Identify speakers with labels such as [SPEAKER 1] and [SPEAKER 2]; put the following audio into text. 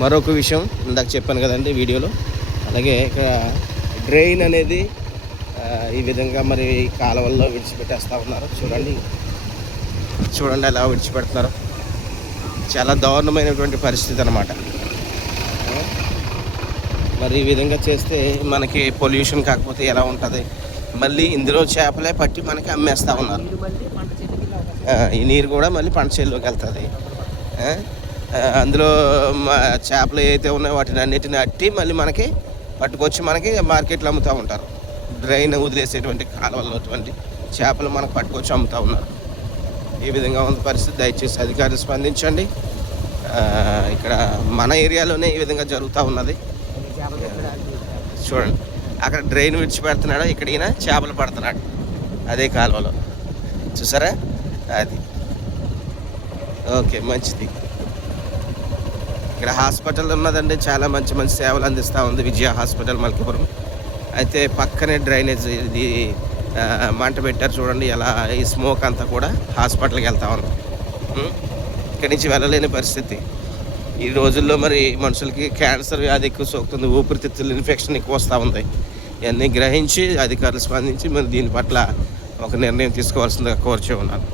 [SPEAKER 1] మరొక విషయం ఇందాక చెప్పాను కదండి వీడియోలో. అలాగే ఇక్కడ డ్రైన్ అనేది ఈ విధంగా మరి కాలువల్లో విడిచిపెట్టేస్తూ ఉన్నారు. చూడండి. చూడండి ఎలా విడిచిపెడుతున్నారు. చాలా దారుణమైనటువంటి పరిస్థితి అనమాట మరి ఈ విధంగా చేస్తే మనకి పొల్యూషన్ కాకపోతే ఎలా ఉంటుంది? మళ్ళీ ఇందులో చేపలే పట్టి మనకి అమ్మేస్తూ ఉన్నారు. ఈ నీరు కూడా మళ్ళీ పంట చేల్లోకి వెళ్తుంది. అందులో మా చేపలు ఏవైతే ఉన్నాయో వాటిని అన్నిటిని అట్టి మళ్ళీ మనకి పట్టుకొచ్చి మనకి మార్కెట్లో అమ్ముతూ ఉంటారు. డ్రైన్ వదిలేసేటువంటి కాలువలటువంటి చేపలు మనకు పట్టుకొచ్చి అమ్ముతూ ఉన్నారు. ఈ విధంగా ఉంది పరిస్థితి. దయచేసి అధికారులు స్పందించండి. ఇక్కడ మన ఏరియాలోనే ఈ విధంగా జరుగుతూ ఉన్నది. చూడండి. అక్కడ డ్రైన్ విడిచిపెడుతున్నాడు? ఇక్కడ ఈయన చేపలు పడుతున్నాడు. అదే కాలువలో. చూసారా? అది. ఓకే మంచిది. ఇక్కడ హాస్పిటల్ ఉన్నదండి చాలా మంచి మంచి సేవలు అందిస్తూ ఉంది విజయ హాస్పిటల్ మల్కీపురం. అయితే పక్కనే డ్రైనేజ్ ఇది మంట పెట్టారు చూడండి ఎలా ఈ స్మోక్ అంతా కూడా హాస్పిటల్కి వెళ్తా ఉంది. ఇక్కడి నుంచి వెళ్ళలేని పరిస్థితి. ఈ రోజుల్లో మరి మనుషులకి క్యాన్సర్ వ్యాధి ఎక్కువ సోకుతుంది ఊపిరితిత్తుల ఇన్ఫెక్షన్ ఎక్కువ వస్తూ ఉంది. ఇవన్నీ గ్రహించి అధికారులు స్పందించి మరి దీని పట్ల ఒక నిర్ణయం తీసుకోవాల్సిందిగా కోరుచే ఉన్నాను.